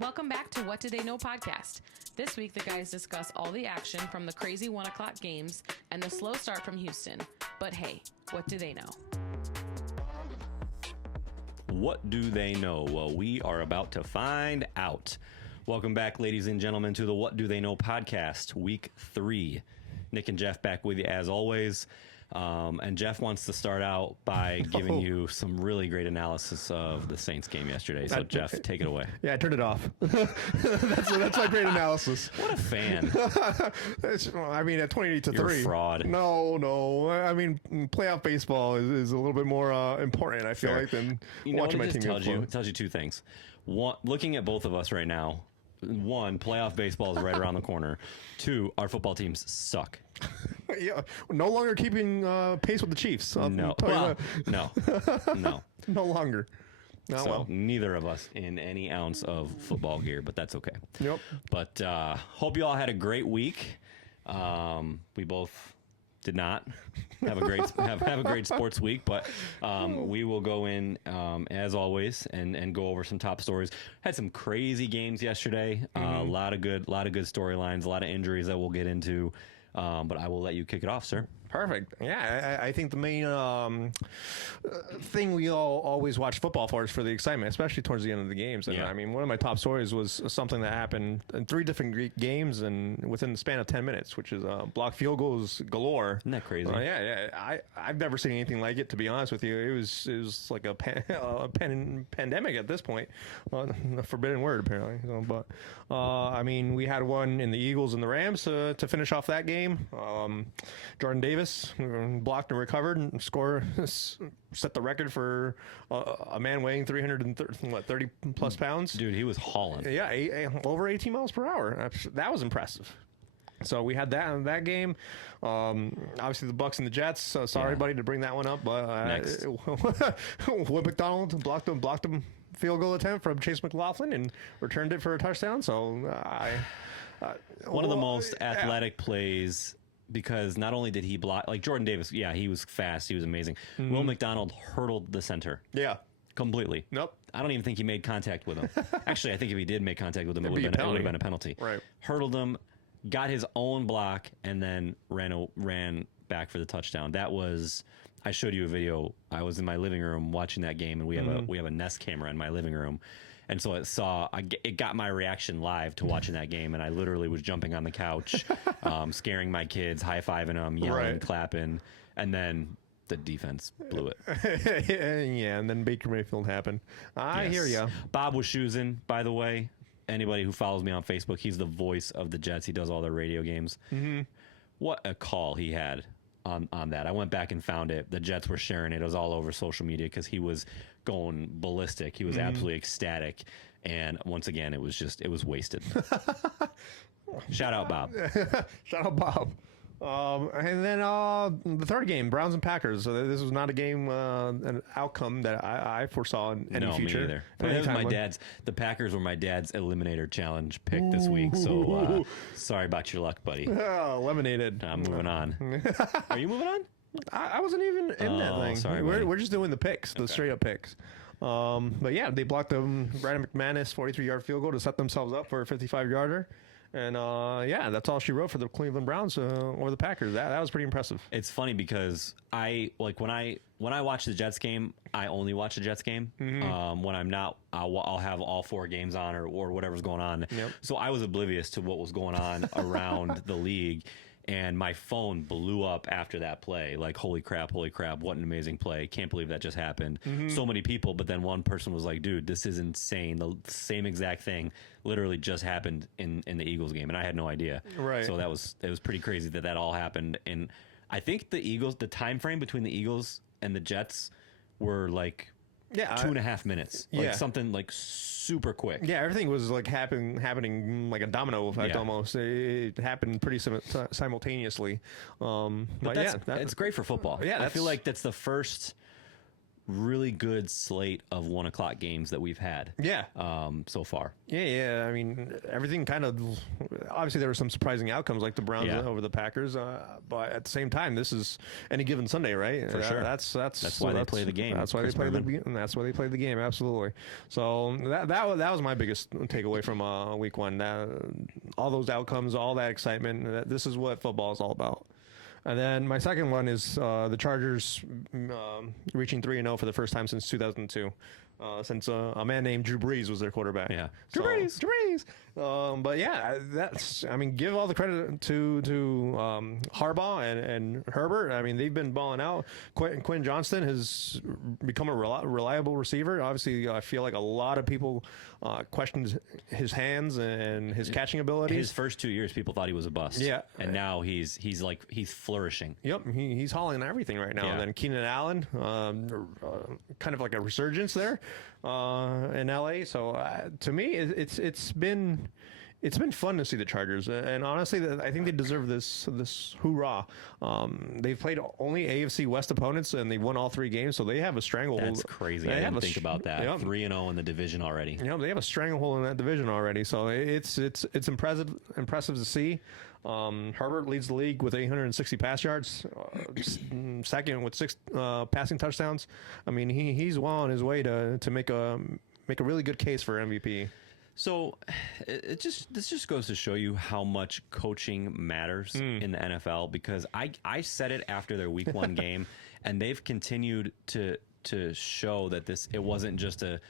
Welcome back to What Do They Know podcast. This week, the guys discuss all the action from the crazy 1 o'clock games and the slow start from Houston. But hey, what do they know? What do they know? Well, we are about to find out. Welcome back, ladies and gentlemen, to the What Do They Know podcast, week 3. Nick and Jeff back with you as always. And Jeff wants to start out by giving you some really great analysis of the Saints game yesterday. So, Jeff, take it away. Yeah, I turned it off. that's my great analysis. What a fan. I mean, at 28 to You're 3. a fraud. No. I mean, playoff baseball is a little bit more important, I feel Fair. like, than You know watching what my it team just get tells you? It tells you two things. One, looking at both of us right now, one, playoff baseball is right around the corner. Two, our football teams suck. Yeah, no longer keeping pace with the Chiefs. No. Well, No. no longer. Oh, So well. neither of us in any ounce of football gear, but that's okay. Yep. But hope you all had a great week. We both did not have a great have a great sports week, but we will go in as always and go over some top stories. Had some crazy games yesterday. A lot of good storylines, a lot of injuries that we'll get into. But I will let you kick it off, sir. Perfect. Yeah, I think the main thing we all always watch football for is for the excitement, especially towards the end of the games. And Yeah. I mean, one of my top stories was something that happened in 3 different games and within the span of 10 minutes, which is blocked field goals galore. Isn't that crazy? I've never seen anything like it, to be honest with you. It was like a pandemic at this point. A forbidden word, apparently. So, but I mean, we had one in the Eagles and the Rams to finish off that game. Jordan Davis blocked and recovered and set the record for a man weighing 330 plus pounds. Dude, he was hauling. Yeah, over 18 miles per hour. That was impressive. So we had that game. Obviously, the Bucks and the Jets. So sorry, buddy, to bring that one up, but Next. Will McDonald blocked him field goal attempt from Chase McLaughlin and returned it for a touchdown. So One of the most athletic plays, because not only did he block, like Jordan Davis, yeah, he was fast, he was amazing. Will McDonald hurdled the center Yeah. completely. Nope. I don't even think he made contact with him. Actually, I think if he did make contact with him, it would It'd be a have been a penalty. Right. Hurdled him, got his own block, and then ran back for the touchdown. That was. I showed you a video. I was in my living room watching that game, and we have a Nest camera in my living room, and so it got my reaction live to watching that game, and I literally was jumping on the couch, scaring my kids, high-fiving them, yelling, Right. clapping, and then the defense blew it. Yeah, and then Baker Mayfield happened. I hear you. Bob Wischusen, by the way, anybody who follows me on Facebook, he's the voice of the Jets. He does all their radio games. Mm-hmm. What a call he had on that. I went back and found it. The Jets were sharing it. It was all over social media because he was going ballistic. He was absolutely ecstatic. And once again, it was wasted. Shout out, Bob. Shout out, Bob. And then the third game, Browns and Packers. So this was not a game, an outcome that I foresaw in any future. Me either. But it was my dad's. The Packers were my dad's Eliminator Challenge pick this week. So sorry about your luck, buddy. Eliminated. I'm moving on. Are you moving on? I wasn't even in that thing. Sorry, buddy. We're just doing the picks, the straight up picks. But yeah, they blocked the Brandon McManus 43-yard field goal to set themselves up for a 55-yarder. And yeah, that's all she wrote for the Cleveland Browns or the Packers. That was pretty impressive. It's funny because when I watch the Jets game, I only watch the Jets game. When I'm not, I'll have all 4 games on or whatever's going on. Yep. So I was oblivious to what was going on around the league. And my phone blew up after that play. Like, holy crap, what an amazing play. Can't believe that just happened. So many people, but then one person was like, dude, this is insane. The same exact thing literally just happened in the Eagles game, and I had no idea. Right. So it was pretty crazy that all happened. And I think the time frame between the Eagles and the Jets were like 2.5 minutes. Like something like super quick. Yeah, everything was like happening like a domino effect almost. It happened pretty simultaneously. But it's great for football. Yeah, I feel like that's the first really good slate of 1 o'clock games that we've had. Yeah. So far. Yeah. I mean, everything kind of. Obviously, there were some surprising outcomes, like the Browns over the Packers. But at the same time, this is any given Sunday, right? For sure. That's why they play the game. That's why they play that's why they play the game. Absolutely. So that was my biggest takeaway from week one. All those outcomes, all that excitement. This is what football is all about. And then my second one is the Chargers reaching 3-0 for the first time since 2002, since a man named Drew Brees was their quarterback. Yeah, Drew Brees. But yeah, give all the credit to Harbaugh and Herbert. I mean, they've been balling out. Quentin Johnston has become a reliable receiver. Obviously, I feel like a lot of people questioned his hands and his catching abilities. His first 2 years, people thought he was a bust. Yeah, and now he's flourishing. Yep, he's hauling everything right now. Yeah. And then Keenan Allen, kind of like a resurgence there in LA. So to me, it's been fun to see the Chargers, and honestly, I think they deserve this hoorah. They've played only AFC West opponents, and they've won all 3 games, so they have a stranglehold. That's crazy. I didn't think about that. Yep. 3-0 in the division already. They have a stranglehold in that division already. So it's impressive to see. Herbert leads the league with 860 pass yards, second with 6 passing touchdowns. I mean, he's well on his way to make a really good case for MVP. So this just goes to show you how much coaching matters in the NFL, because I said it after their week 1 game, and they've continued to show that it wasn't just a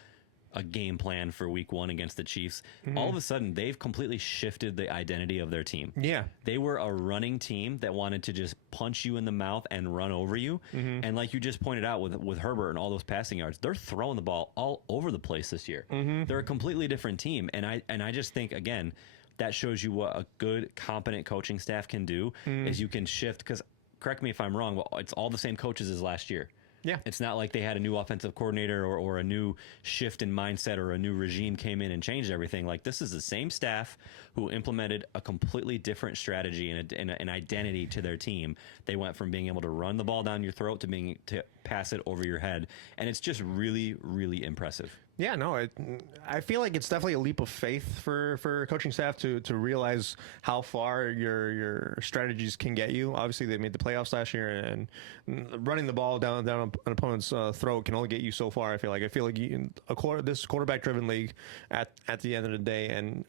game plan for week 1 against the Chiefs. All of a sudden, they've completely shifted the identity of their team. Yeah. They were a running team that wanted to just punch you in the mouth and run over you. And like you just pointed out with Herbert and all those passing yards, they're throwing the ball all over the place this year. They're a completely different team. And I just think, again, that shows you what a good, competent coaching staff can do, is you can shift, because correct me if I'm wrong, but it's all the same coaches as last year. Yeah. It's not like they had a new offensive coordinator or a new shift in mindset or a new regime came in and changed everything. Like, this is the same staff who implemented a completely different strategy and an identity to their team. They went from being able to run the ball down your throat to being to pass it over your head. And it's just really, really impressive. Yeah, no, I feel like it's definitely a leap of faith for coaching staff to realize how far your strategies can get you. Obviously, they made the playoffs last year, and running the ball down an opponent's throat can only get you so far. I feel like this quarterback-driven league at the end of the day, and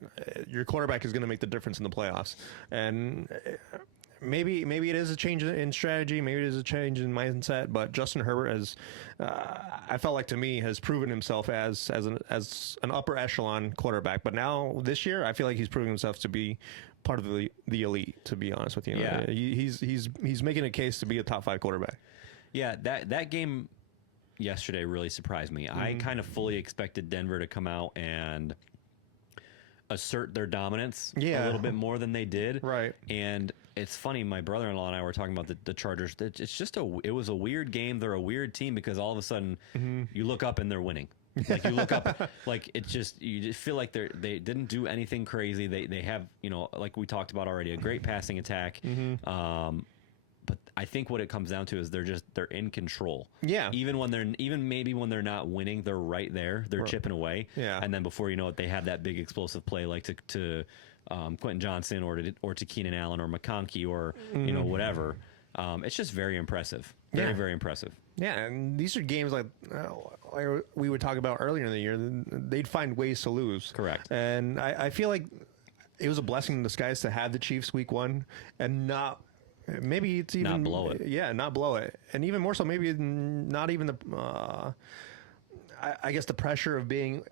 your quarterback is going to make the difference in the playoffs. And maybe it is a change in strategy, maybe it is a change in mindset, but Justin Herbert has, I felt like, to me, has proven himself as an upper echelon quarterback. But now this year, I feel like he's proving himself to be part of the elite. To be honest with you, Yeah. he's making a case to be a top 5 quarterback. Yeah, that game yesterday really surprised me. I kind of fully expected Denver to come out and assert their dominance a little bit more than they did. Right. And it's funny, my brother-in-law and I were talking about the Chargers. It's just it was a weird game. They're a weird team because all of a sudden you look up and they're winning. Like, you look up, like, you just feel like they didn't do anything crazy. They have, like we talked about already, a great passing attack. But I think what it comes down to is they're in control. Yeah. Even maybe when they're not winning, they're right there. They're chipping away. Yeah. And then before you know it, they have that big explosive play, like to Quentin Johnson or to Keenan Allen or McConkey or whatever. It's just very impressive. Very, very impressive. Yeah, and these are games like we would talk about earlier in the year. They'd find ways to lose. Correct. And I feel like it was a blessing in disguise to have the Chiefs week 1 and not. Maybe it's even not blow it. Yeah, not blow it, and even more so, maybe not even the. I guess the pressure of being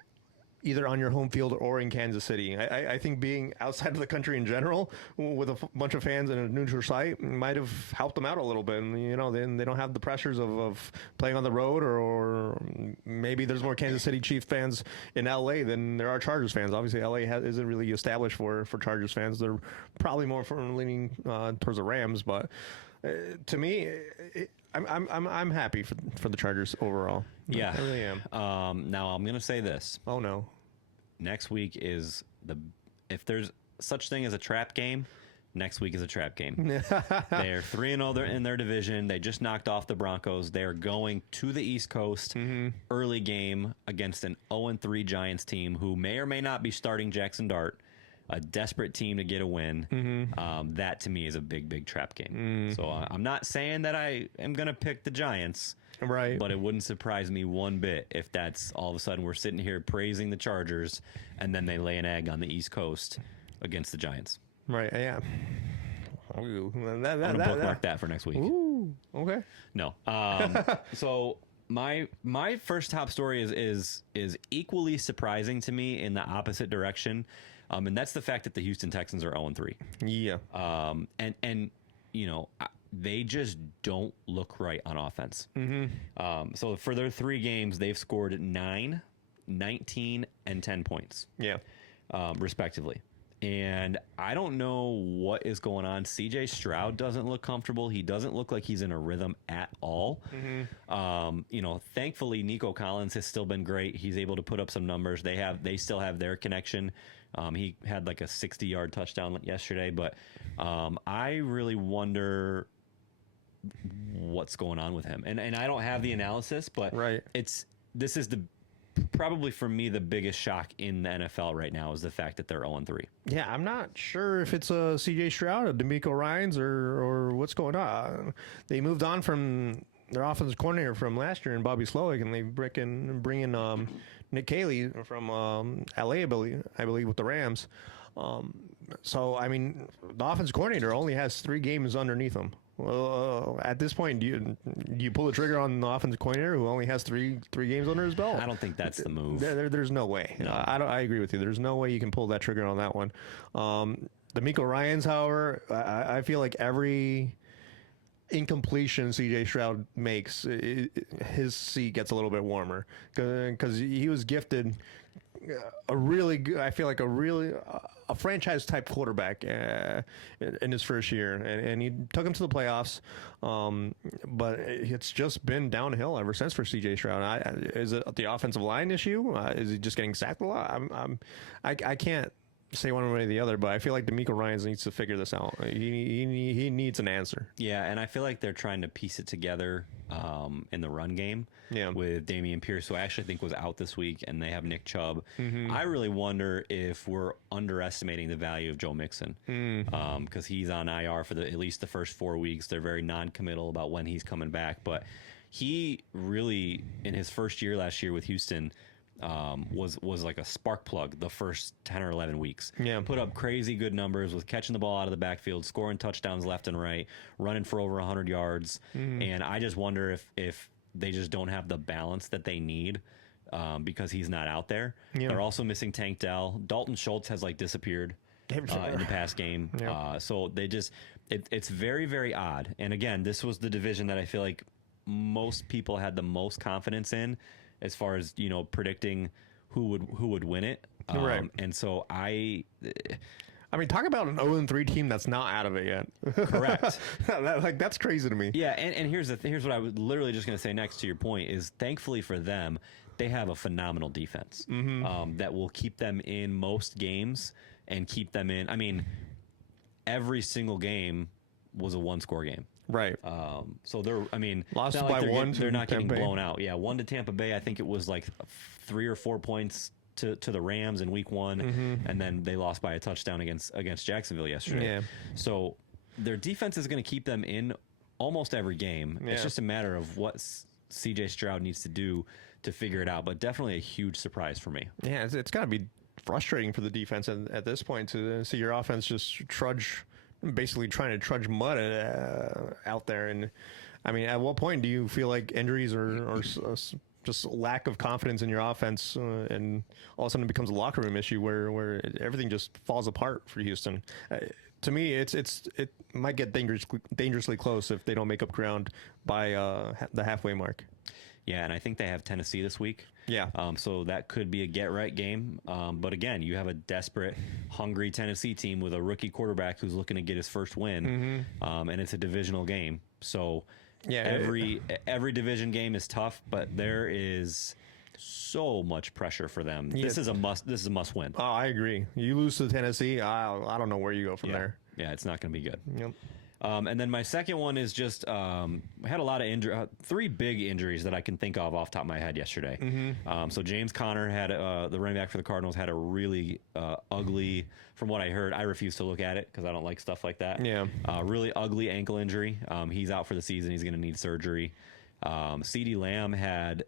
either on your home field or in Kansas City. I think being outside of the country in general with a bunch of fans in a neutral site might have helped them out a little bit. And, then they don't have the pressures of playing on the road, or maybe there's more Kansas City Chiefs fans in LA than there are Chargers fans. Obviously, LA isn't really established for Chargers fans. They're probably more leaning towards the Rams, but to me, I'm happy for the Chargers overall. Yeah, I really am. Now I'm gonna say this. Oh no. Next week is if there's such thing as a trap game, next week is a trap game. They're 3-0 in their division. They just knocked off the Broncos. They're going to the East Coast early game against an 0-3 Giants team who may or may not be starting Jackson Dart, a desperate team to get a win. That to me is a big trap game. So I'm not saying that I am going to pick the Giants. Right. But it wouldn't surprise me one bit if that's all of a sudden we're sitting here praising the Chargers and then they lay an egg on the East Coast against the Giants. Right. Yeah. Ooh, I'm gonna bookmark that for next week. Ooh. Okay. No. So my first top story is equally surprising to me in the opposite direction, and that's the fact that the Houston Texans are 0-3. Yeah. And you know, they just don't look right on offense. So for their 3 games, they've scored 9, 19, and 10 points. Yeah. Respectively. And I don't know what is going on. CJ Stroud doesn't look comfortable. He doesn't look like he's in a rhythm at all. You know, thankfully, Nico Collins has still been great. He's able to put up some numbers. They still have their connection. He had like a 60-yard touchdown yesterday, but I really wonder what's going on with him. And I don't have the analysis, but this is probably for me the biggest shock in the NFL right now is the fact that they're 0-3. Yeah, I'm not sure if it's a CJ Stroud, a D'Amico Ryans, or what's going on. They moved on from their offensive coordinator from last year and Bobby Slowick, and they bring in Nick Caley from LA, I believe, with the Rams. So, I mean, the offensive coordinator only has 3 games underneath him. Well, at this point, do you pull the trigger on the offensive coordinator who only has three games under his belt? I don't think that's the move. There's no way. No. I agree with you. There's no way you can pull that trigger on that one. D'Amico Ryans, however, I feel like every incompletion CJ Stroud makes, his seat gets a little bit warmer because he was gifted a really good, I feel like a franchise type quarterback in his first year, and he took him to the playoffs, but it's just been downhill ever since for CJ Stroud. Is it the offensive line issue? Is he just getting sacked a lot? I can't say one way or the other, but I feel like D'Amico Ryans needs to figure this out. He needs an answer. Yeah, and I feel like they're trying to piece it together in the run game with Dameon Pierce, who I actually think was out this week, and they have Nick Chubb. I really wonder if we're underestimating the value of Joe Mixon because he's on IR for at least the first 4 weeks. They're very non-committal about when he's coming back, but he really, in his first year last year with Houston, was like a spark plug the first 10 or 11 weeks. Yeah. Put up crazy good numbers with catching the ball out of the backfield, scoring touchdowns left and right, running for over 100 yards. And I just wonder if they just don't have the balance that they need because he's not out there. They're also missing Tank Dell. Dalton Schultz has like disappeared in the past game. So they just, it's very, very odd. And again, this was the division that I feel like most people had the most confidence in, as far as, you know, predicting who would win it. Right. And so I mean, talk about an 0-3 team that's not out of it yet. Correct. That's crazy to me. Yeah, and here's what I was literally just going to say next to your point is, thankfully for them, they have a phenomenal defense that will keep them in most games and keep them in. I mean, every single game was a 1-score game. Right. So they're, I mean, lost it's not by like one. They're not getting Tampa Bay. blown out. Yeah, 1 to Tampa Bay. I think it was like 3 or 4 points to the Rams in week 1, and then they lost by a touchdown against Jacksonville yesterday. Yeah. So their defense is going to keep them in almost every game. Yeah. It's just a matter of what CJ Stroud needs to do to figure it out. But definitely a huge surprise for me. Yeah, it's got to be frustrating for the defense at this point to see your offense just basically trying to trudge mud out there. And I mean, at what point do you feel like injuries or just lack of confidence in your offense and all of a sudden it becomes a locker room issue where everything just falls apart for Houston? To me, it might get dangerously close if they don't make up ground by the halfway mark. Yeah, and I think they have Tennessee this week. Yeah. So that could be a get-right game. But again, you have a desperate, hungry Tennessee team with a rookie quarterback who's looking to get his first win, and it's a divisional game. So every division game is tough, but there is so much pressure for them. Yeah. This is a must win. Oh, I agree. You lose to Tennessee, I don't know where you go from there. it's not going to be good. Yep. And then my second one is just I had a lot of three big injuries that I can think of off the top of my head yesterday. So James Conner had the running back for the Cardinals had a really ugly, from what I heard, I refuse to look at it because I don't like stuff like that. Yeah. Really ugly ankle injury. He's out for the season. He's going to need surgery. CeeDee Lamb had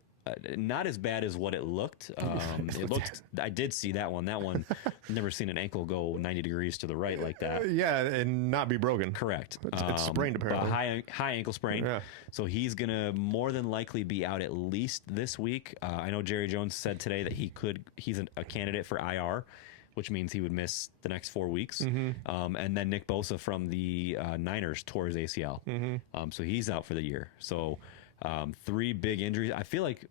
not as bad as what it looked. It looked. I did see that one. That one, never seen an ankle go 90 degrees to the right like that. Yeah, and not be broken. Correct. It's sprained apparently. But high ankle sprain. Yeah. So he's gonna more than likely be out at least this week. I know Jerry Jones said today that he's a candidate for IR, which means he would miss the next 4 weeks. And then Nick Bosa from the Niners tore his ACL. So he's out for the year. So three big injuries. I feel like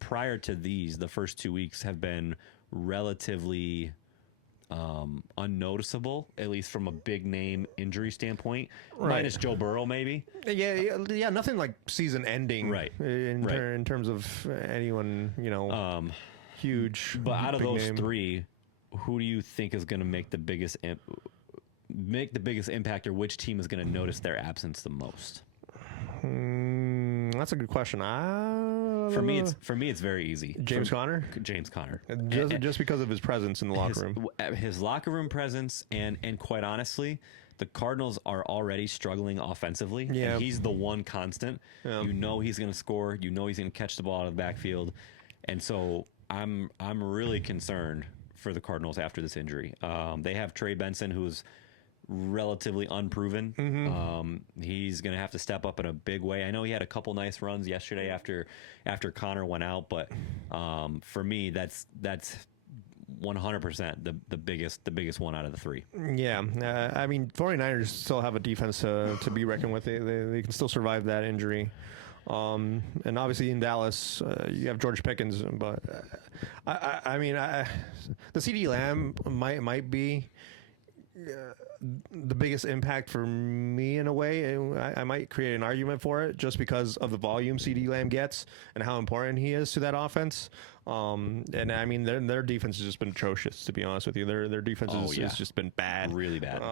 prior to these, the first 2 weeks have been relatively unnoticeable, at least from a big name injury standpoint. Right. Minus Joe Burrow, maybe. Yeah. Nothing like season ending. Right. In terms of anyone, huge. But out of big those name. three, who do you think is going to make the biggest impact, or which team is going to notice their absence the most? That's a good question. For me, it's very easy. James Conner. James Conner. Just because of his presence in the locker room. His locker room presence, and quite honestly, the Cardinals are already struggling offensively. Yeah. And he's the one constant. Yeah. You know he's going to score. You know he's going to catch the ball out of the backfield. And so I'm really concerned for the Cardinals after this injury. They have Trey Benson, who's relatively unproven. He's going to have to step up in a big way. I know he had a couple nice runs yesterday after Connor went out, but for me, that's 100% the biggest one out of the three. Yeah. 49ers still have a defense to be reckoned with. They can still survive that injury. And obviously in Dallas, you have George Pickens, but the CeeDee Lamb might be the biggest impact for me in a way. I might create an argument for it just because of the volume CeeDee Lamb gets and how important he is to that offense. Their defense has just been atrocious, to be honest with you. Their defense has just been bad, really bad.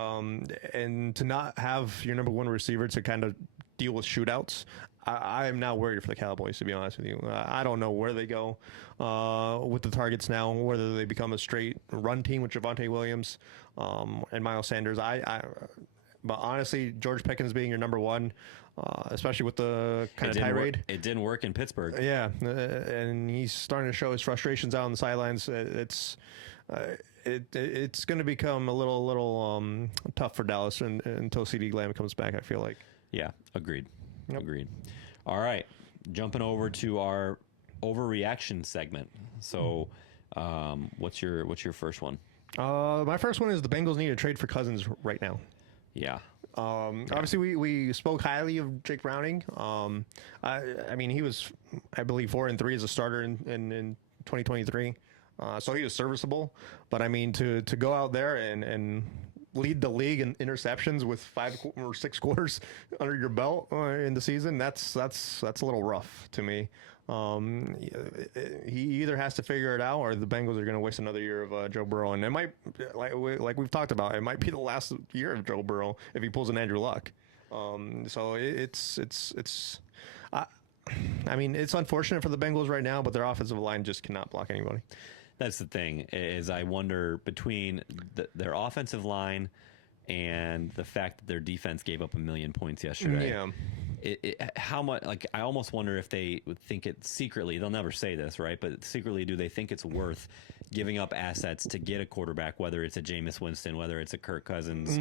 And to not have your number one receiver to kind of deal with shootouts, I am now worried for the Cowboys, to be honest with you. I don't know where they go with the targets now, whether they become a straight run team with Javonte Williams and Miles Sanders. But honestly, George Pickens being your number one, especially with the kind of tirade. It didn't work in Pittsburgh. Yeah, and he's starting to show his frustrations out on the sidelines. It's going to become a little tough for Dallas until CeeDee Lamb comes back, I feel like. Yeah, agreed. Yep. Agreed. All right, jumping over to our overreaction segment. So, what's your first one? My first one is the Bengals need to trade for Cousins right now. Yeah. Obviously, we spoke highly of Jake Browning. He was, I believe, 4-3 as a starter in 2023. So he was serviceable. But to go out there and lead the league in interceptions with 5 or 6 quarters under your belt in the season, that's a little rough to me. He either has to figure it out, or the Bengals are going to waste another year of Joe Burrow, and it might, like we've talked about, it might be the last year of Joe Burrow if he pulls an Andrew Luck. So it's unfortunate for the Bengals right now, but their offensive line just cannot block anybody. That's the thing, is I wonder between their offensive line and the fact that their defense gave up 1 million points yesterday. Yeah. How much, I almost wonder if they would think it secretly, they'll never say this, right? But secretly, do they think it's worth giving up assets to get a quarterback, whether it's a Jameis Winston, whether it's a Kirk Cousins,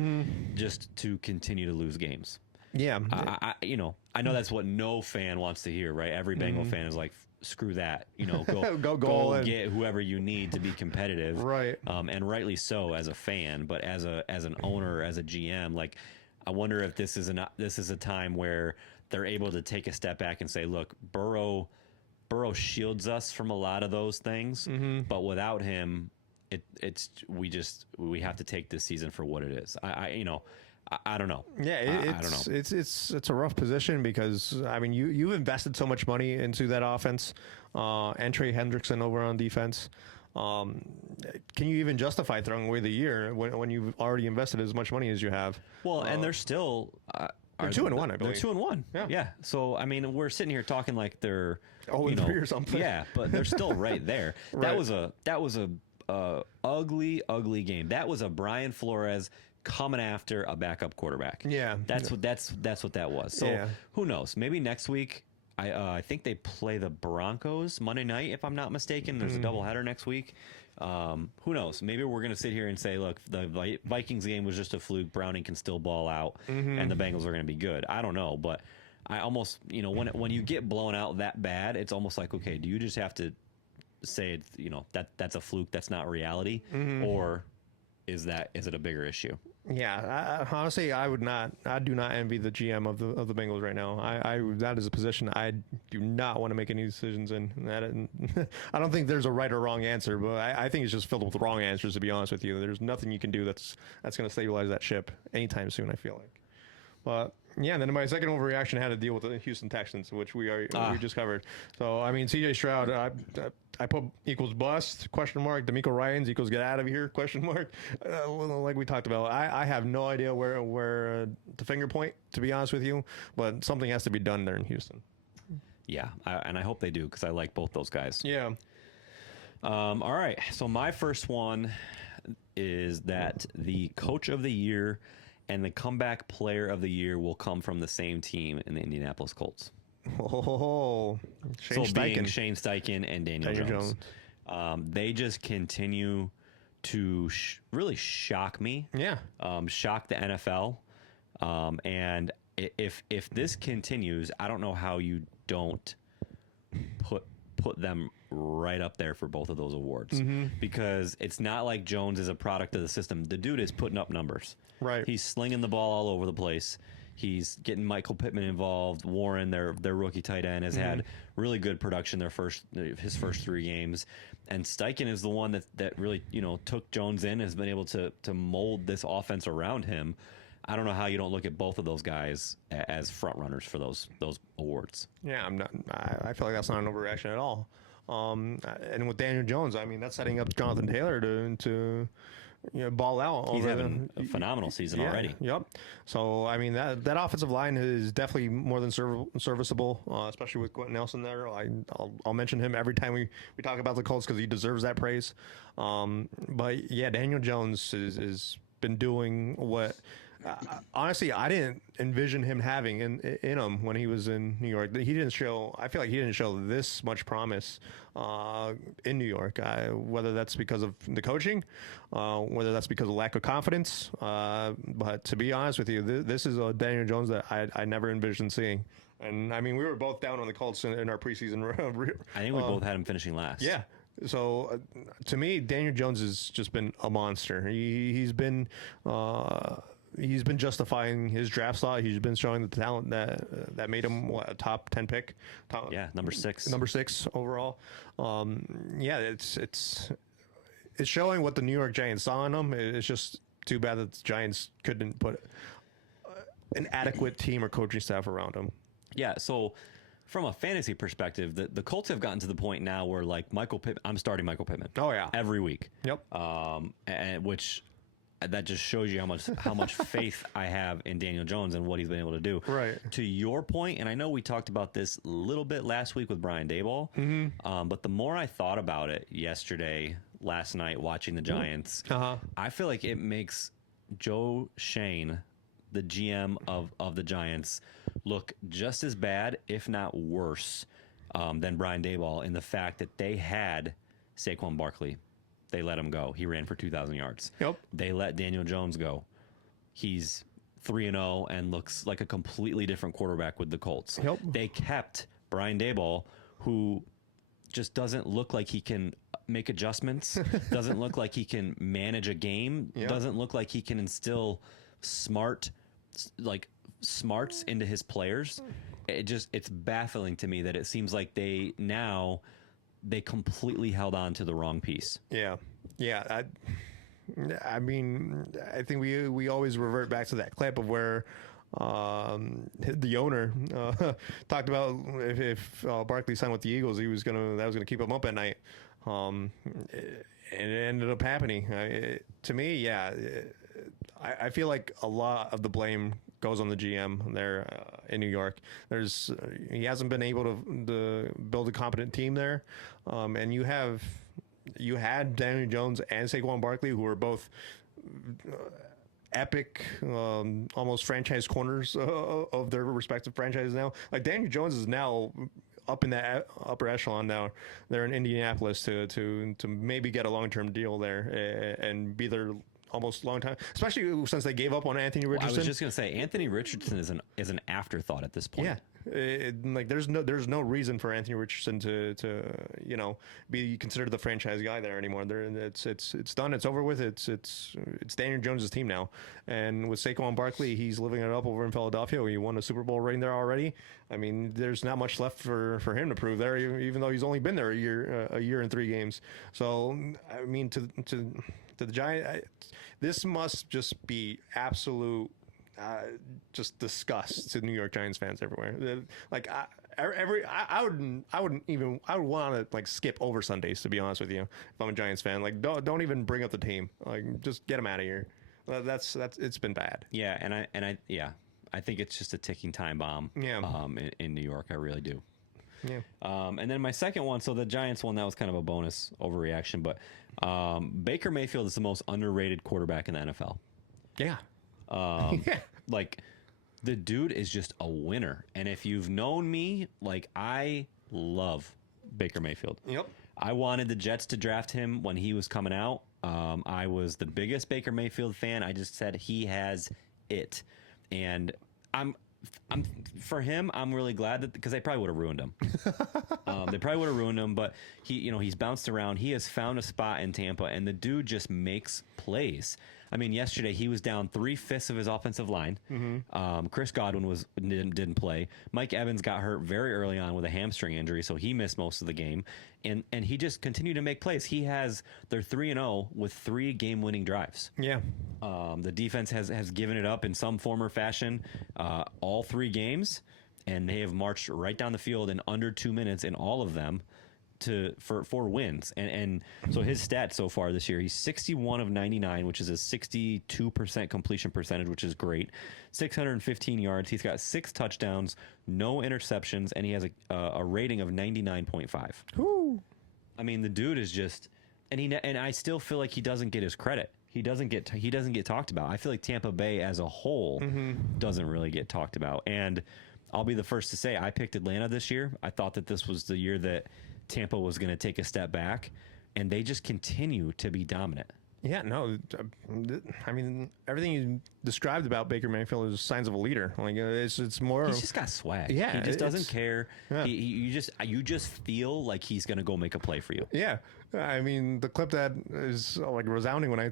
just to continue to lose games? Yeah. I know that's what no fan wants to hear, right? Every Bengal fan is like, screw that, Go go get whoever you need to be competitive, right? And rightly so as a fan, but as an owner, as a GM, I wonder if this is a time where they're able to take a step back and say, look, Burrow shields us from a lot of those things, but without him, we have to take this season for what it is. I don't know. Yeah, I don't know. It's a rough position because you've invested so much money into that offense, and Trey Hendrickson over on defense. Can you even justify throwing away the year when you've already invested as much money as you have? Well, and they're still They're 2-1, I believe. They're 2-1. Yeah. So I mean, we're sitting here talking like they're 0-3 or something. Yeah, but they're still right there. Right. That was a ugly game. That was a Brian Flores coming after a backup quarterback. Yeah. That's what that was. So Yeah. who knows? Maybe next week. I think they play the Broncos Monday night, if I'm not mistaken. There's a doubleheader next week. Who knows? Maybe we're going to sit here and say, look, the Vikings game was just a fluke. Browning can still ball out, and the Bengals are going to be good. I don't know, but I almost, when you get blown out that bad, it's almost like, okay, do you just have to say, that's a fluke, that's not reality, or is it a bigger issue? Yeah, honestly, I do not envy the GM of the Bengals right now. That is a position I do not want to make any decisions in. I don't think there's a right or wrong answer, but I think it's just filled with wrong answers. To be honest with you, there's nothing you can do that's going to stabilize that ship anytime soon, I feel like. But yeah, and then my second overreaction had to deal with the Houston Texans, which we just covered. So I mean, CJ Stroud, I put equals bust ? D'Amico Ryans equals get out of here ? Like we talked about, I have no idea where the finger point, to be honest with you, but something has to be done there in Houston. Yeah, and I hope they do, because I like both those guys. Yeah. All right, so my first one is that the coach of the year and the comeback player of the year will come from the same team in the Indianapolis Colts. Oh, Shane Steichen and Daniel Jones. They just continue to really shock me. Yeah. Shock the NFL. And if this continues, I don't know how you don't put them right up there for both of those awards, because it's not like Jones is a product of the system. The dude is putting up numbers. Right. He's slinging the ball all over the place. He's getting Michael Pittman involved. Warren, their rookie tight end, has had really good production his first 3 games. And Steichen is the one that really took Jones in, has been able to mold this offense around him. I don't know how you don't look at both of those guys as front runners for those awards. Yeah, I'm not. I feel like that's not an overreaction at all. And with Daniel Jones, I mean, that's setting up Jonathan Taylor to ball out. He's having a phenomenal season already. Yep. So I mean, that offensive line is definitely more than serviceable, especially with Quentin Nelson there. I'll mention him every time we talk about the Colts, because he deserves that praise. But yeah, Daniel Jones is been doing what. Honestly, I didn't envision him having in him when he was in New York. I feel like he didn't show this much promise in New York. Whether that's because of the coaching, whether that's because of lack of confidence. But to be honest with you, this is a Daniel Jones that I never envisioned seeing. And I mean, we were both down on the Colts in our preseason. I think we both had him finishing last. Yeah. So to me, Daniel Jones has just been a monster. He's been justifying his draft slot. He's been showing the talent that made him a top 10 pick. Number 6. Number 6 overall. It's showing what the New York Giants saw in him. It's just too bad that the Giants couldn't put an adequate team or coaching staff around him. Yeah, so from a fantasy perspective, the Colts have gotten to the point now where, like, I'm starting Michael Pittman. Oh, yeah. Every week. Yep. And which that just shows you how much faith I have in Daniel Jones and what he's been able to do. Right. To your point, and I know we talked about this a little bit last week with Brian Daboll, but the more I thought about it last night, watching the Giants, I feel like it makes Joe Shane, the GM of the Giants, look just as bad, if not worse, than Brian Daboll, in the fact that they had Saquon Barkley. They let him go. He ran for 2,000 yards. Yep. They let Daniel Jones go. He's 3-0 and looks like a completely different quarterback with the Colts. Yep. They kept Brian Daboll, who just doesn't look like he can make adjustments, doesn't look like he can manage a game, doesn't look like he can instill smarts into his players. It's baffling to me that it seems like they completely held on to the wrong piece. Yeah. I mean, I think we always revert back to that clip of where the owner talked about if Barkley signed with the Eagles, that was gonna keep him up at night. And it ended up happening. To me, yeah, I feel like a lot of the blame goes on the GM there in New York. He hasn't been able to build a competent team there, and you had Daniel Jones and Saquon Barkley, who are both epic, almost franchise corners of their respective franchises now. Like Daniel Jones is now up in that upper echelon now. They're in Indianapolis to maybe get a long-term deal there and be their almost long time, especially since they gave up on Anthony Richardson. I was just going to say Anthony Richardson is an afterthought at this point. Yeah. Like there's no reason for Anthony Richardson to be considered the franchise guy there anymore. It's done. It's over with. It's Daniel Jones' team now, and with Saquon Barkley, he's living it up over in Philadelphia. He won a Super Bowl ring there already. I mean, there's not much left for him to prove there, even though he's only been there a year and 3 games. So I mean, to the Giants, this must just be absolute. Just disgust to New York Giants fans everywhere. Like I would want to like skip over Sundays, to be honest with you. If I'm a Giants fan, like don't even bring up the team. Like just get them out of here. That's it's been bad. Yeah, I think it's just a ticking time bomb. Yeah. In New York, I really do. Yeah. And then my second one, so the Giants one, that was kind of a bonus overreaction, but Baker Mayfield is the most underrated quarterback in the NFL. Yeah. Yeah. Like the dude is just a winner. And if you've known me, like I love Baker Mayfield. Yep. I wanted the Jets to draft him when he was coming out. I was the biggest Baker Mayfield fan. I just said he has it. And I'm for him, I'm really glad that, because they probably would have ruined him. They probably would have ruined him, but he's bounced around. He has found a spot in Tampa, and the dude just makes plays. I mean, yesterday he was down 3/5 of his offensive line. Mm-hmm. Chris Godwin didn't play. Mike Evans got hurt very early on with a hamstring injury, so he missed most of the game. And he just continued to make plays. They're 3-0 with 3 game-winning drives. Yeah. The defense has given it up in some form or fashion all 3 games, and they have marched right down the field in under 2 minutes in all of them for wins. And so his stats so far this year, he's 61 of 99, which is a 62% completion percentage, which is great. 615 yards. He's got 6 touchdowns, no interceptions, and he has a rating of 99.5. Ooh. I mean, the dude is just, and I still feel like he doesn't get his credit. He doesn't get talked about. I feel like Tampa Bay as a whole doesn't really get talked about. And I'll be the first to say I picked Atlanta this year. I thought that this was the year that Tampa was going to take a step back, and they just continue to be dominant. Yeah, no, I mean, everything you described about Baker Mayfield is signs of a leader. Like it's more. He's just got swag. Yeah, he just doesn't care. Yeah. You just feel like he's gonna go make a play for you. Yeah, I mean, the clip that is like resounding when I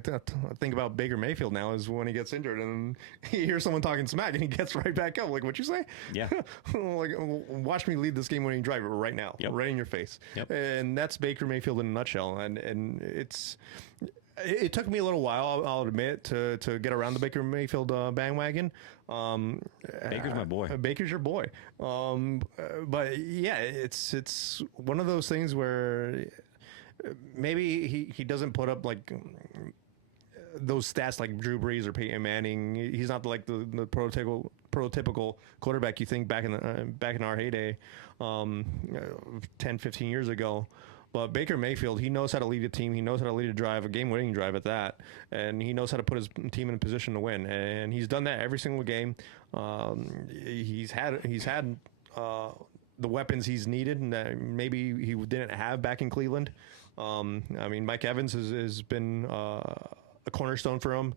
think about Baker Mayfield now is when he gets injured and he hears someone talking smack and he gets right back up. Like, what'd you say? Yeah. Like, watch me lead this game-winning drive right now, right in your face. Yep. And that's Baker Mayfield in a nutshell. And it took me a little while, I'll admit, to get around the Baker Mayfield bandwagon. Baker's my boy. Baker's your boy. But yeah, it's one of those things where maybe he doesn't put up like those stats like Drew Brees or Peyton Manning. He's not like the prototypical quarterback you think back in our heyday, 10, 15 years ago. But Baker Mayfield, he knows how to lead a team. He knows how to lead a drive, a game-winning drive at that, and he knows how to put his team in a position to win. And he's done that every single game. He's had the weapons he's needed, and that maybe he didn't have back in Cleveland. I mean, Mike Evans has been a cornerstone for him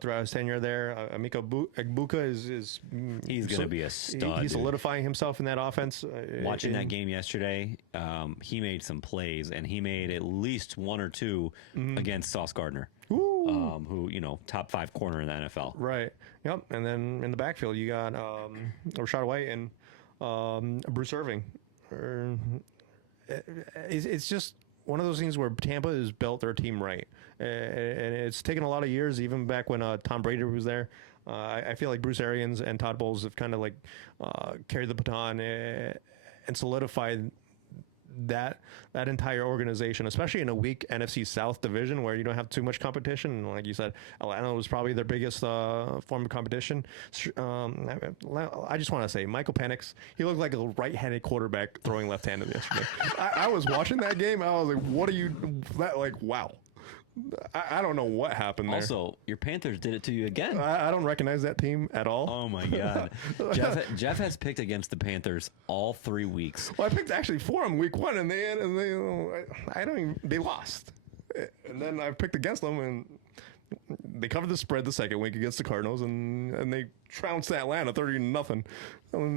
throughout his tenure there. Emeka Egbuka is he's going to be a stud. He's solidifying himself in that offense. Watching that game yesterday, he made some plays, and he made at least 1 or 2 against Sauce Gardner, who top 5 corner in the NFL. Right. Yep. And then in the backfield, you got Rashad White and Bruce Irving. It's just one of those things where Tampa has built their team right, and it's taken a lot of years, even back when Tom Brady was there. I feel like Bruce Arians and Todd Bowles have kind of like carried the baton and solidified that entire organization, especially in a weak NFC South division where you don't have too much competition. And like you said, Atlanta was probably their biggest form of competition. I just want to say, Michael Penix, he looked like a right-handed quarterback throwing left-handed yesterday. I was watching that game. I was like, what are you, wow. I don't know what happened there. Also, your Panthers did it to you again. I don't recognize that team at all. Oh my God. Jeff has picked against the Panthers all 3 weeks. Well, I picked actually 4 on week 1, and they lost. And then I picked against them, and they covered the spread the second week against the Cardinals, and they trounced Atlanta 30-0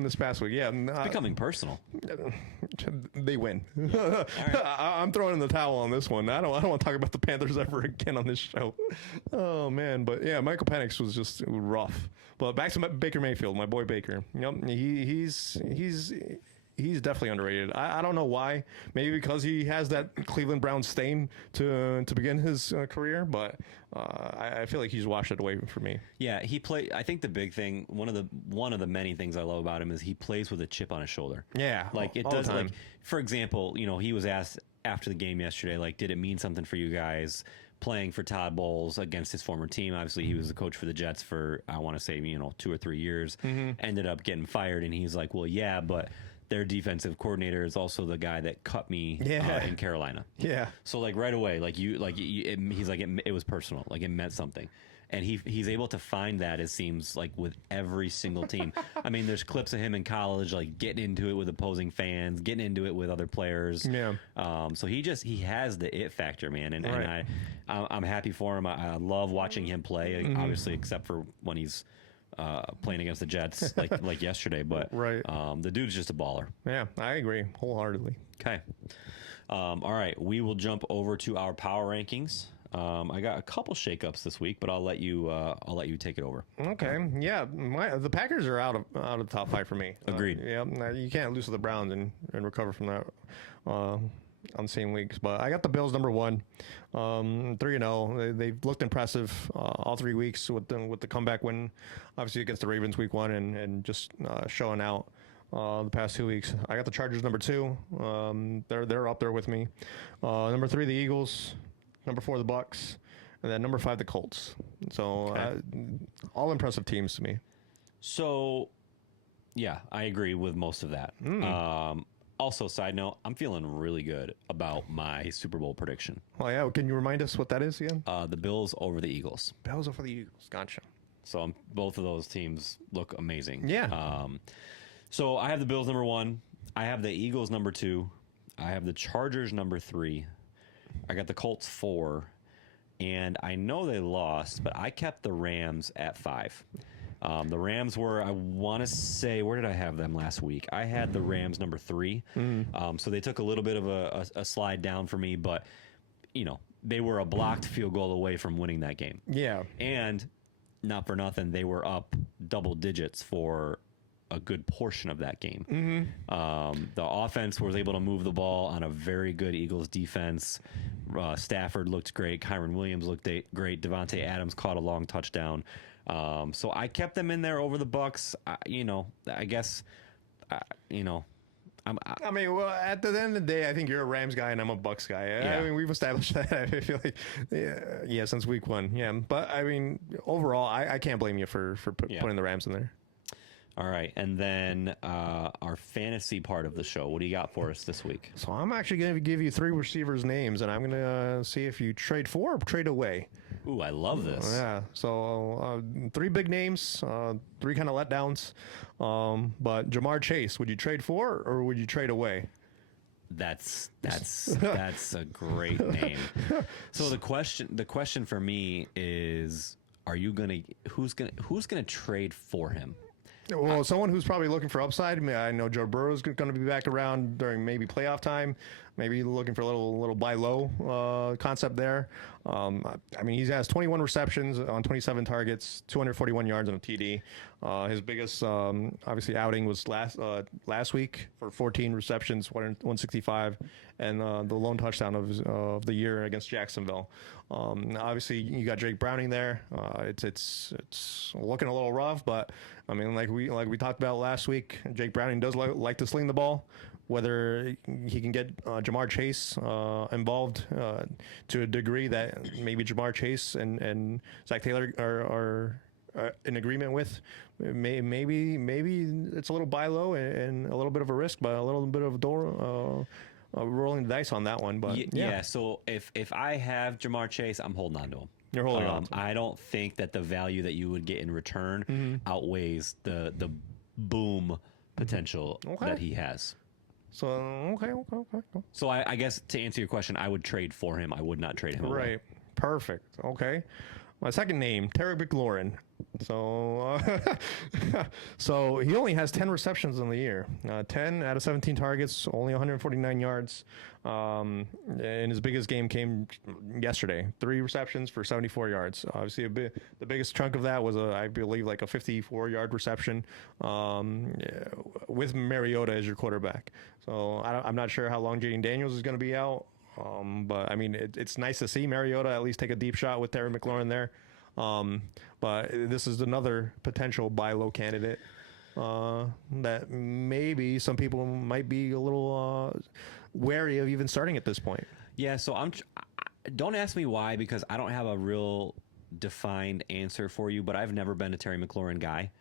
this past week. Yeah, It's becoming personal. They win. I'm throwing in the towel on this one. I don't want to talk about the Panthers ever again on this show. Oh man, but yeah, Michael Penix was just rough. But back to Baker Mayfield, my boy Baker. He's definitely underrated. I don't know why. Maybe because he has that Cleveland Browns stain to begin his career, but I feel like he's washed it away for me. Yeah, he played. I think the big thing, one of the many things I love about him is he plays with a chip on his shoulder. Yeah, like it all does. the time. Like for example, he was asked after the game yesterday, like, did it mean something for you guys playing for Todd Bowles against his former team? Obviously, he was the coach for the Jets for I want to say 2 or 3 years. Ended up getting fired, and he's like, well, yeah, but their defensive coordinator is also the guy that cut me in Carolina. Yeah. So like right away, he's like it was personal, like it meant something, and he's able to find that, it seems like, with every single team. I mean, there's clips of him in college like getting into it with opposing fans, getting into it with other players. Yeah. So he has the it factor, man, and Right. I'm happy for him. I love watching him play. Obviously, except for when he's playing against the Jets like yesterday, but Right. The dude's just a baller. Yeah, I agree wholeheartedly. Okay. All right, we will jump over to our power rankings. I got a couple shakeups this week, but I'll let you take it over. Okay, yeah, the Packers are out of the top 5 for me. Agreed. Yeah, you can't lose to the Browns and recover from that on the same weeks. But I got the Bills number 1, 3-0. They've looked impressive all 3 weeks with the comeback win, obviously against the Ravens week 1, and just showing out the past 2 weeks. I got the Chargers number 2. They're up there with me. Number 3, the Eagles. Number 4, the Bucks, and then number 5, the Colts. So all impressive teams to me. So, yeah, I agree with most of that. Also, side note, I'm feeling really good about my Super Bowl prediction. Oh yeah, can you remind us what that is again? The Bills over the Eagles. Bills over the Eagles. Gotcha. So both of those teams look amazing. Yeah. So I have the Bills number 1. I have the Eagles number 2. I have the Chargers number 3. I got the Colts 4, and I know they lost, but I kept the Rams at 5. The Rams were, I want to say, where did I have them last week? I had the Rams number 3. So they took a little bit of a slide down for me, but, they were a blocked field goal away from winning that game. Yeah. And not for nothing, they were up double digits for a good portion of that game. The offense was able to move the ball on a very good Eagles defense. Stafford looked great. Kyron Williams looked great. Devontae Adams caught a long touchdown. So I kept them in there over the Bucks. I guess, I mean, well, at the end of the day, I think you're a Rams guy and I'm a Bucks guy. Yeah. I mean, we've established that. I feel like, yeah, since week 1. Yeah, but I mean, overall, I can't blame you for putting the Rams in there. All right, and then our fantasy part of the show. What do you got for us this week? So I'm actually going to give you 3 receivers' names, and I'm going to see if you trade for or trade away. Ooh, I love this. Yeah. So 3 big names, 3 kind of letdowns. But Jamar Chase, would you trade for or would you trade away? That's a great name. So the question for me is, who's gonna trade for him? Well, someone who's probably looking for upside. I mean, I know Joe Burrow's going to be back around during maybe playoff time. Maybe looking for a little buy low concept there. I mean, he has 21 receptions on 27 targets, 241 yards on a TD. His biggest, obviously, outing was last week for 14 receptions, 165, and the lone touchdown of the year against Jacksonville. Obviously, you got Jake Browning there. It's looking a little rough, but I mean, like we talked about last week, Jake Browning does like to sling the ball. Whether he can get Jamar Chase involved to a degree that maybe Jamar Chase and Zach Taylor are in agreement with, maybe it's a little buy low and a little bit of a risk, but a little bit of rolling the dice on that one. But yeah. So if I have Jamar Chase, I'm holding on to him. You're holding on to him. I don't think that the value that you would get in return outweighs the boom potential that he has. So okay. So I guess to answer your question, I would trade for him. I would not trade him away. Right. Perfect. Okay. My second name, Terry McLaurin. So, so he only has 10 receptions in the year. 10 out of 17 targets, only 149 yards. And his biggest game came yesterday. 3 receptions for 74 yards. Obviously, the biggest chunk of that was, I believe, like a 54-yard reception with Mariota as your quarterback. So I'm not sure how long Jaden Daniels is going to be out. But I mean, it's nice to see Mariota at least take a deep shot with Terry McLaurin there. But this is another potential buy low candidate that maybe some people might be a little wary of even starting at this point. Yeah. So don't ask me why, because I don't have a real defined answer for you, but I've never been a Terry McLaurin guy.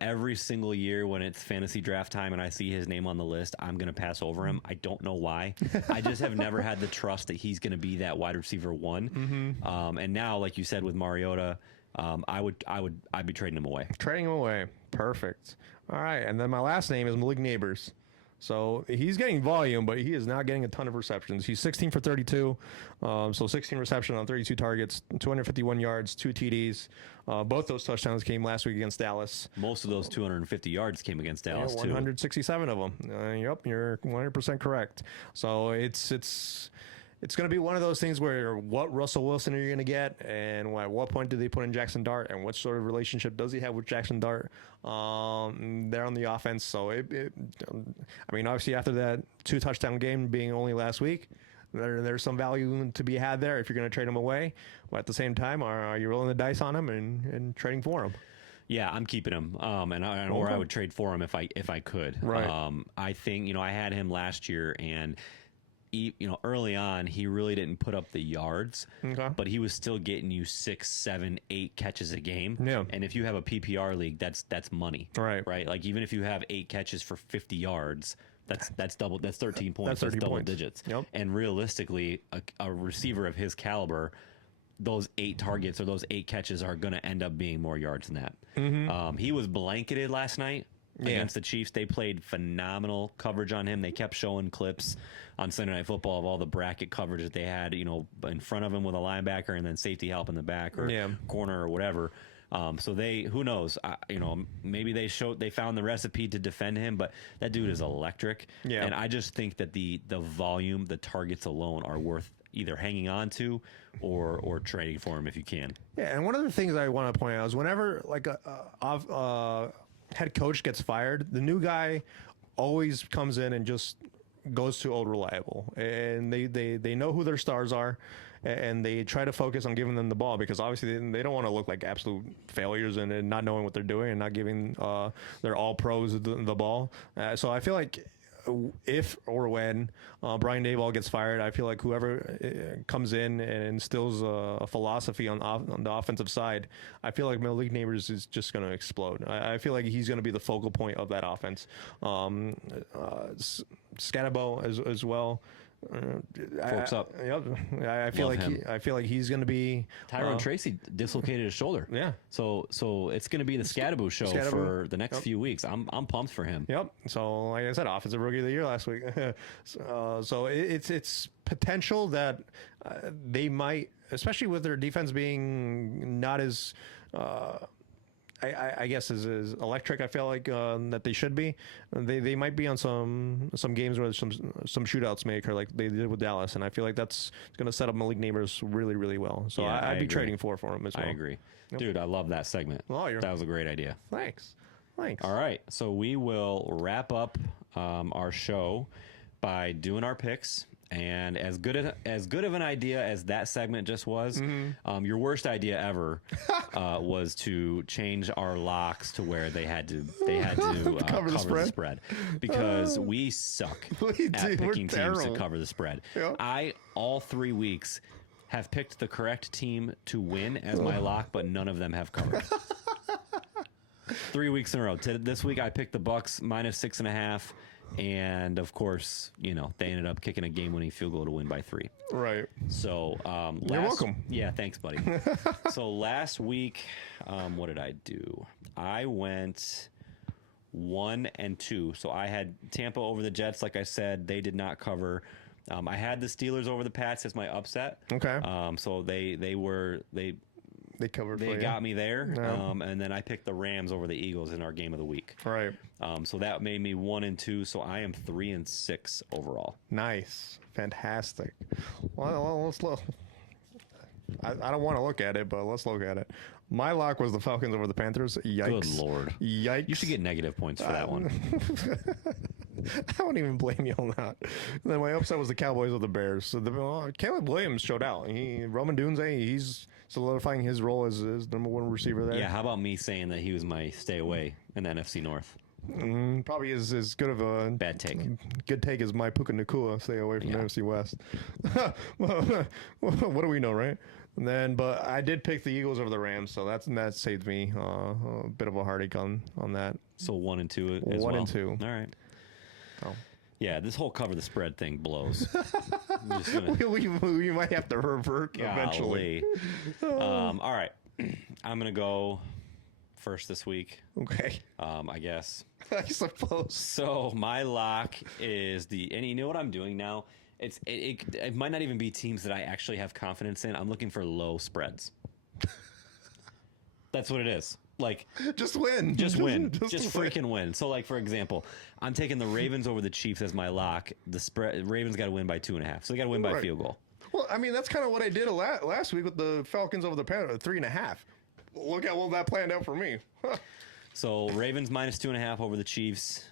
Every single year when it's fantasy draft time and I see his name on the list, I'm going to pass over him. I don't know why. I just have never had the trust that he's going to be that wide receiver one. And now, like you said, with Mariota, I'd be trading him away. Trading him away. Perfect. All right. And then my last name is Malik Neighbors. So he's getting volume, but he is not getting a ton of receptions. He's 16 for 32, so 16 reception on 32 targets, 251 yards, 2 TDs. Both those touchdowns came last week against Dallas. Most of those 250 yards came against Dallas, 167 of them. Yep, you're 100% correct. So it's going to be one of those things where what Russell Wilson are you going to get, and at what point do they put in Jackson Dart, and what sort of relationship does he have with Jackson Dart there on the offense? So, I mean, obviously after that 2-touchdown game being only last week, there's some value to be had there if you're going to trade him away. But at the same time, are you rolling the dice on him and trading for him? Yeah, I'm keeping him, or I would trade for him if I could. Right. I think I had him last year, and early on, he really didn't put up the yards, but he was still getting you 6, 7, 8 catches a game. Yeah. And if you have a PPR league, that's money. Right. Like even if you have 8 catches for 50 yards, that's double. That's 13 points. That's double digits. Yep. And realistically, a receiver of his caliber, those 8 targets or those 8 catches are going to end up being more yards than that. He was blanketed last night against the Chiefs. They played phenomenal coverage on him. They kept showing clips on Sunday Night Football of all the bracket coverage that they had, in front of him with a linebacker and then safety help in the back or corner or whatever. So who knows? Maybe they found the recipe to defend him, but that dude is electric. Yeah. And I just think that the volume, the targets alone are worth either hanging on to or trading for him if you can. Yeah. And one of the things I want to point out is whenever like a head coach gets fired, the new guy always comes in and just goes to old reliable, and they know who their stars are, and they try to focus on giving them the ball, because obviously they don't want to look like absolute failures and not knowing what they're doing and not giving their all pros the ball. So I feel like if or when Brian Daboll gets fired, I feel like whoever comes in and instills a philosophy on the offensive side, I feel like Malik Neighbors is just going to explode. I feel like he's going to be the focal point of that offense. Scatabo as well. Forks up. Yep. I feel like he's going to be. Tyrone Tracy dislocated his shoulder. Yeah. So it's going to be the Scatabo show for the next few weeks. I'm pumped for him. Yep. So like I said, offensive rookie of the year last week. So it's potential that they might, especially with their defense being not as. I guess is electric. I feel like that they should be. They might be on some games where some shootouts may occur, like they did with Dallas, and I feel like that's going to set up Malik Neighbors really, really well. So yeah, I'd be trading for him as well. I agree, dude. I love that segment. That was a great idea. Thanks. All right, so we will wrap up our show by doing our picks. And as good of an idea as that segment just was, your worst idea ever was to change our locks to where they had to cover the spread because we suck at picking teams to cover the spread. Yeah. All 3 weeks have picked the correct team to win as my lock, but none of them have covered. 3 weeks in a row. This week I picked the Bucks -6.5. And of course, they ended up kicking a game-winning field goal to win by 3. Right. So, you're welcome. Yeah, thanks, buddy. So last week, what did I do? I went 1-2. So I had Tampa over the Jets. Like I said, they did not cover. I had the Steelers over the Pats as my upset. Okay. So they covered. They got me there. Yeah. And then I picked the Rams over the Eagles in our game of the week. Right. So that made me 1-2. So I am 3-6 overall. Nice. Fantastic. Well, let's look. I don't want to look at it, but let's look at it. My lock was the Falcons over the Panthers. Yikes. Good Lord. Yikes. You should get negative points for that one. I won't even blame you on that. And then my upset was the Cowboys with the Bears. So Caleb Williams showed out. Roman Dunze, he's solidifying his role as number one receiver there. Yeah, how about me saying that he was my stay away in the NFC North? Probably is as good of a bad take. Good take as my Puka Nacua. Stay away from the NFC West. What do we know, right? But I did pick the Eagles over the Rams, so that saved me a bit of a heartache on that. So 1-2 as well. 1-2. All right. Oh. Yeah, this whole cover the spread thing blows. we might have to revert eventually. All right. I'm going to go first this week. Okay. I guess. I suppose. So my lock is and you know what I'm doing now? It might not even be teams that I actually have confidence in. I'm looking for low spreads. That's what it is. Like, just win. Just win. Just freaking win. So, like, for example, I'm taking the Ravens over the Chiefs as my lock. The spread, Ravens got to win by 2.5. So they got to win by field goal. Well, I mean, that's kind of what I did last week with the Falcons over the Panthers, 3.5. Look how well that planned out for me. So Ravens -2.5 over the Chiefs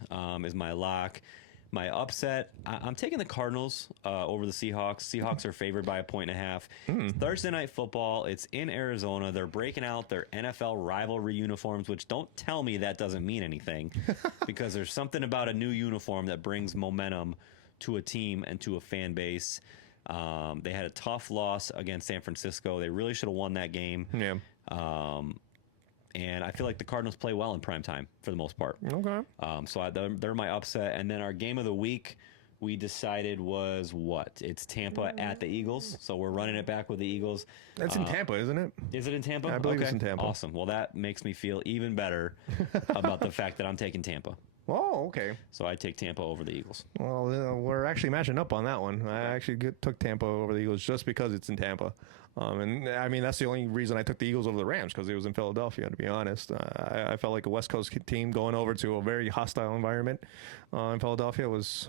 is my lock. My upset, I'm taking the Cardinals over the Seahawks. Seahawks are favored by 1.5. Thursday Night Football. It's in Arizona. They're breaking out their NFL rivalry uniforms, which don't tell me that doesn't mean anything because there's something about a new uniform that brings momentum to a team and to a fan base. They had a tough loss against San Francisco. They really should have won that game. Yeah. And I feel like the Cardinals play well in prime time for the most part. Okay. So they're my upset. And then our game of the week, we decided was what? It's Tampa at the Eagles. So we're running it back with the Eagles. That's in Tampa, isn't it? Is it in Tampa? I believe it's in Tampa. Awesome. Well, that makes me feel even better about the fact that I'm taking Tampa. Oh, okay. So I take Tampa over the Eagles. Well, we're actually matching up on that one. I actually took Tampa over the Eagles just because it's in Tampa. And I mean, that's the only reason I took the Eagles over the Rams, because it was in Philadelphia, to be honest. I felt like a West Coast team going over to a very hostile environment in Philadelphia was,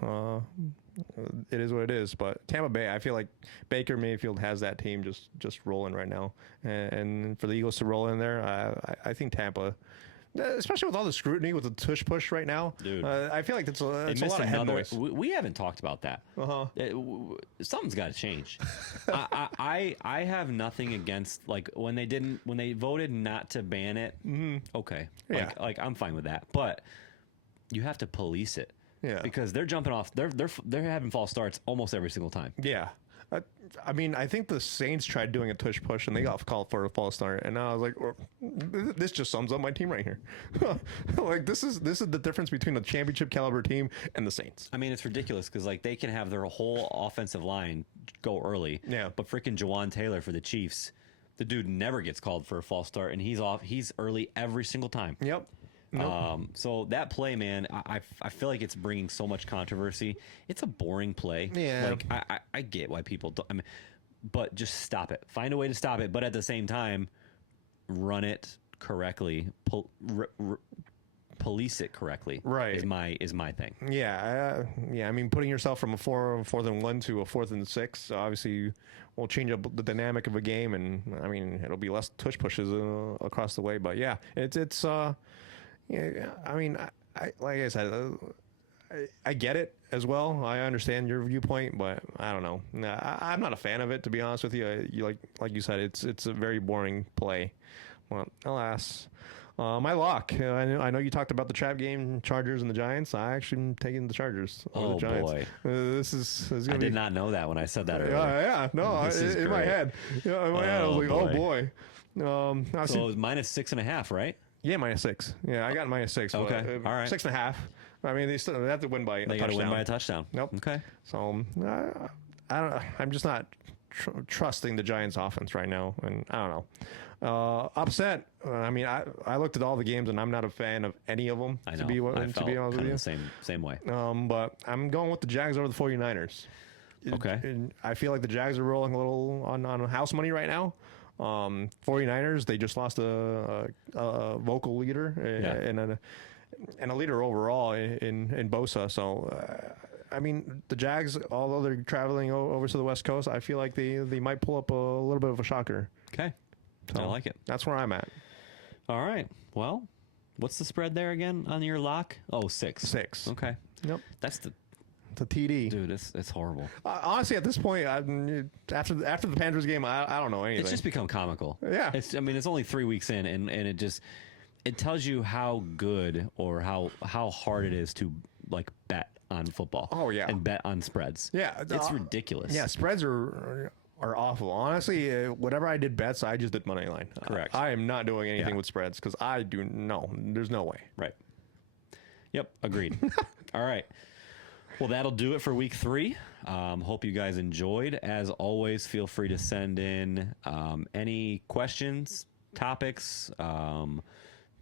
it is what it is. But Tampa Bay, I feel like Baker Mayfield has that team just rolling right now. And for the Eagles to roll in there, I think Tampa, especially with all the scrutiny with the tush push right now, dude, I feel like it's a lot of head noise. We haven't talked about that. Something's got to change. I have nothing against, like, when they voted not to ban it. Okay, like I'm fine with that, but you have to police it. Yeah, because they're jumping off. They're having false starts almost every single time. Yeah. I mean, I think the Saints tried doing a tush push and they got called for a false start, and I was like, "This just sums up my team right here." Like this is the difference between a championship caliber team and the Saints. I mean, it's ridiculous because like they can have their whole offensive line go early, but freaking Jawan Taylor for the Chiefs, the dude never gets called for a false start, and he's early every single time. Yep. Nope. So that play, man, I feel like it's bringing so much controversy. It's a boring play. Yeah. Like I get why people don't. I mean, but just stop it. Find a way to stop it. But at the same time, run it correctly. Police it correctly. Right. Is my thing. Yeah. I mean, putting yourself from a 4th-and-1 to a 4th-and-6 obviously will change up the dynamic of a game, and I mean it'll be less tush pushes across the way. But yeah, it's. Yeah, I mean, I like I said, I get it as well. I understand your viewpoint, but I don't know. I'm not a fan of it, to be honest with you. Like you said, it's a very boring play. Well, alas. My lock. I know you talked about the trap game, Chargers and the Giants. I actually am taking the Chargers over the Giants. Boy. This is gonna I did not know that when I said that earlier. Yeah. No, This is in my great. head. Yeah, in my head, I was like, oh boy. So it was -6.5, right? Yeah, -6. Yeah, I got -6. Okay. All right. 6.5. I mean, they still have to win by a They got touchdown. to win by a touchdown. Nope. Okay. So I don't. I'm just not trusting the Giants' offense right now, and I don't know. Upset. I mean, I looked at all the games, and I'm not a fan of any of them. I know. To be honest with you. The same way. But I'm going with the Jags over the 49ers. Okay. And I feel like the Jags are rolling a little on house money right now. 49ers, they just lost a vocal leader and a leader overall in Bosa. So, I mean, the Jags, although they're traveling over to the West Coast, I feel like they might pull up a little bit of a shocker. Okay. So I like it. That's where I'm at. All right. Well, what's the spread there again on your lock? Oh, 6. 6. Okay. Yep. That's the It's a TD. dude. It's horrible. Honestly, at this point, after the Panthers game, I don't know anything. It's just become comical. Yeah. It's only 3 weeks in, and it tells you how good or how hard it is to like bet on football. Oh, yeah. And bet on spreads. Yeah, It's ridiculous. Yeah, spreads are awful. Honestly, whatever I did bets, I just did money line. Correct. I am not doing anything Yeah. with spreads because I do no. There's no way. Right. Yep. Agreed. All right. Well, that'll do it for week 3. Hope you guys enjoyed. As always, feel free to send in any questions, topics.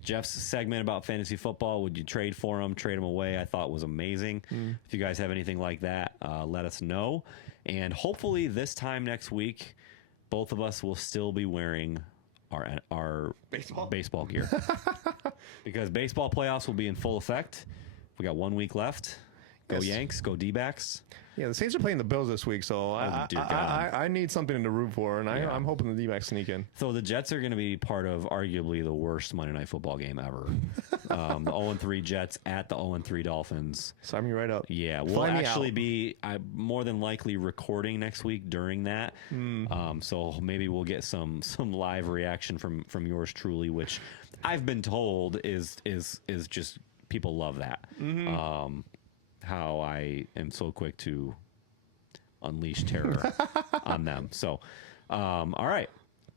Jeff's segment about fantasy football, would you trade for him, trade him away, I thought was amazing. If you guys have anything like that, let us know. And hopefully this time next week, both of us will still be wearing our baseball gear. Because baseball playoffs will be in full effect. We got 1 week left. Go Yes. Yanks, go D-backs. Yeah, the Saints are playing the Bills this week, so dear God. I need something to root for, and Yeah. I'm hoping the D-backs sneak in. So the Jets are going to be part of arguably the worst Monday Night Football game ever. The 0-3 Jets at the 0-3 Dolphins. Sign me right up. Yeah, we'll Fly me actually out. be more than likely recording next week during that. So maybe we'll get some live reaction from yours truly, which I've been told is just people love that. How I am so quick to unleash terror on them. So, all right.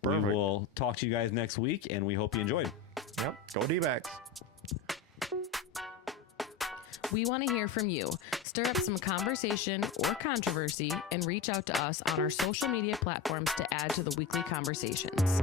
Perfect. We will talk to you guys next week, and we hope you enjoyed. Yep, go D-backs. We want to hear from you. Stir up some conversation or controversy and reach out to us on our social media platforms to add to the weekly conversations.